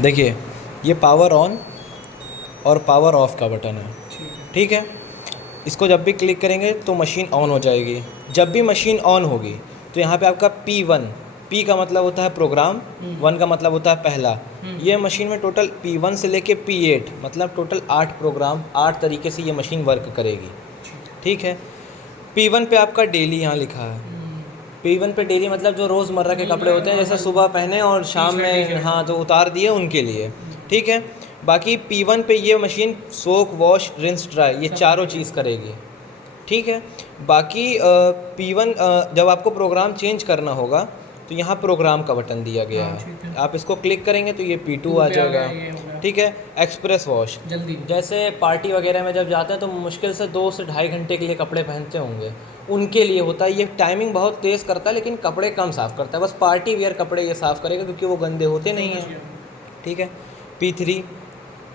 देखिए ये power on और पावर ऑफ का बटन है, ठीक है। इसको जब भी क्लिक करेंगे तो मशीन ऑन हो जाएगी। जब भी मशीन ऑन होगी तो यहाँ पे आपका P1, P का मतलब होता है प्रोग्राम, 1 का मतलब होता है पहला। ये मशीन में टोटल P1 से लेके P8 मतलब टोटल 8 प्रोग्राम, 8 तरीके से ये मशीन वर्क करेगी, ठीक है। P1 पे आपका डेली यहाँ लिखा है। P1 पे डेली मतलब जो रोज़मर्रा के कपड़े होते हैं, जैसे सुबह पहने और शाम में हाँ जो उतार दिए उनके लिए, ठीक है। बाकी P1 पे ये मशीन सोक, वॉश, रिंस, ड्राई ये चारों चीज़ करेगी, ठीक है। बाकी P1 जब आपको प्रोग्राम चेंज करना होगा तो यहाँ प्रोग्राम का बटन दिया गया है, आप इसको क्लिक करेंगे तो ये P2 आ जाएगा, ठीक है। एक्सप्रेस वॉश, जल्दी जैसे पार्टी वगैरह में जब जाते हैं तो मुश्किल से 2 से ढाई घंटे के लिए कपड़े पहनते होंगे, उनके लिए होता है। ये टाइमिंग बहुत तेज़ करता है लेकिन कपड़े कम साफ़ करता है, बस पार्टी वियर कपड़े ये साफ़ करेगा क्योंकि वो गंदे होते नहीं हैं, ठीक है। P3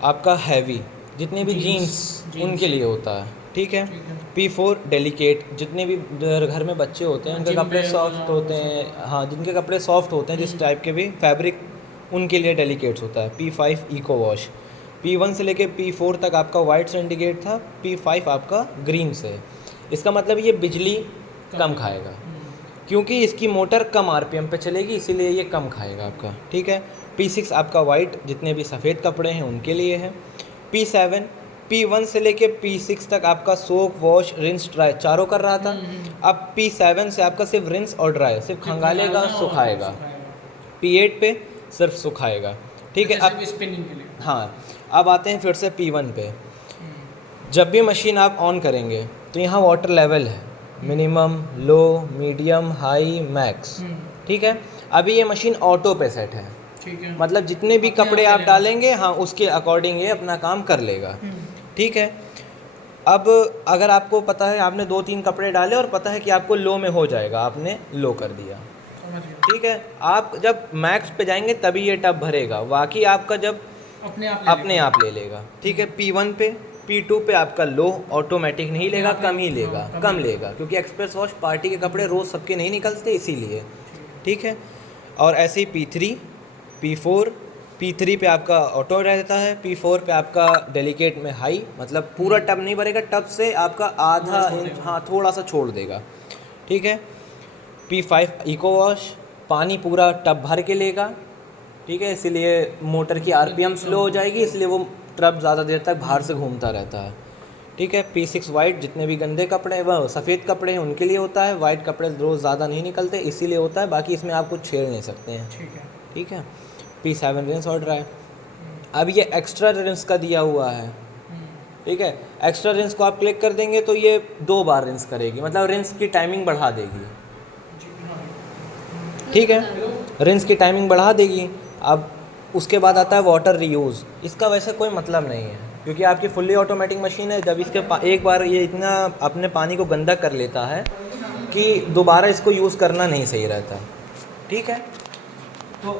आपका हैवी, जितने भी जीन्स उनके लिए होता है, ठीक है। P4 डेलिकेट, जितने भी घर में बच्चे होते हैं उनके कपड़े सॉफ्ट होते हैं, हाँ जिनके कपड़े सॉफ्ट होते हैं जिस टाइप के भी फैब्रिक, उनके लिए डेलिकेट्स होता है। P5 इको वॉश, P1 से लेके P4 तक आपका वाइट से इंडिकेट था, P5 आपका ग्रीन से। इसका मतलब ये बिजली कम खाएगा क्योंकि इसकी मोटर कम आरपीएम पे चलेगी, इसीलिए ये कम खाएगा आपका, ठीक है। P6 आपका वाइट, जितने भी सफ़ेद कपड़े हैं उनके लिए है। P7 P1 से लेके P6 तक आपका सोक, वॉश, रिंस, ड्राई चारों कर रहा था। अब P7 से आपका सिर्फ रिंस और ड्राई, सिर्फ खंगालेगा, सुखाएगा। P8 पे सिर्फ सुखाएगा, ठीक है। अब स्पिनिंग के लिए हाँ, अब आते हैं फिर से P1 पे। जब भी मशीन आप ऑन करेंगे तो यहाँ वाटर लेवल है, मिनिमम, लो, मीडियम, हाई, मैक्स, ठीक है। अभी ये मशीन ऑटो पे सेट है, ठीक है। मतलब जितने भी कपड़े आप डालेंगे हाँ उसके अकॉर्डिंग ये अपना काम कर लेगा, ठीक है। अब अगर आपको पता है आपने 2-3 कपड़े डाले और पता है कि आपको लो में हो जाएगा, आपने लो कर दिया, ठीक है। आप जब मैक्स पे जाएंगे तभी ये टब भरेगा, बाकी आपका जब अपने आप ले लेगा, ठीक है। P1 पे, P2 पे आपका लो ऑटोमेटिक नहीं लेगा, कम ही लेगा, कम लेगा क्योंकि एक्सप्रेस वॉश पार्टी के कपड़े रोज़ सबके नहीं निकलते इसीलिए, ठीक है। और ऐसे ही P3, P4, P3 पे आपका ऑटो रहता है, P4 पे आपका डेलिकेट में हाई, मतलब पूरा टब नहीं भरेगा, टब से आपका आधा इंच हाँ थोड़ा सा छोड़ देगा, ठीक है। P5 इको वॉश, पानी पूरा टब भर के लेगा, ठीक है, इसीलिए मोटर की आरपीएम स्लो हो जाएगी, इसलिए वो टब ज़्यादा देर तक बाहर से घूमता रहता है, ठीक है। P6 वाइट, जितने भी गंदे कपड़े व सफ़ेद कपड़े हैं उनके लिए होता है, वाइट कपड़े रोज़ ज़्यादा नहीं निकलते इसीलिए होता है, बाकी इसमें आप कुछ छेड़ नहीं सकते हैं, ठीक है। P7 रिंस और ड्राई। अब ये एक्स्ट्रा रिंस का दिया हुआ है, ठीक है। एक्स्ट्रा रिंस को आप क्लिक कर देंगे तो ये 2 बार रिंस करेगी, मतलब रिंस की टाइमिंग बढ़ा देगी, ठीक है, रिंस की टाइमिंग बढ़ा देगी। अब उसके बाद आता है वाटर रीयूज़, इसका वैसे कोई मतलब नहीं है क्योंकि आपकी फुल्ली ऑटोमेटिक मशीन है, जब इसके एक बार ये इतना अपने पानी को गंदा कर लेता है कि दोबारा इसको यूज़ करना नहीं सही रहता, ठीक है। तो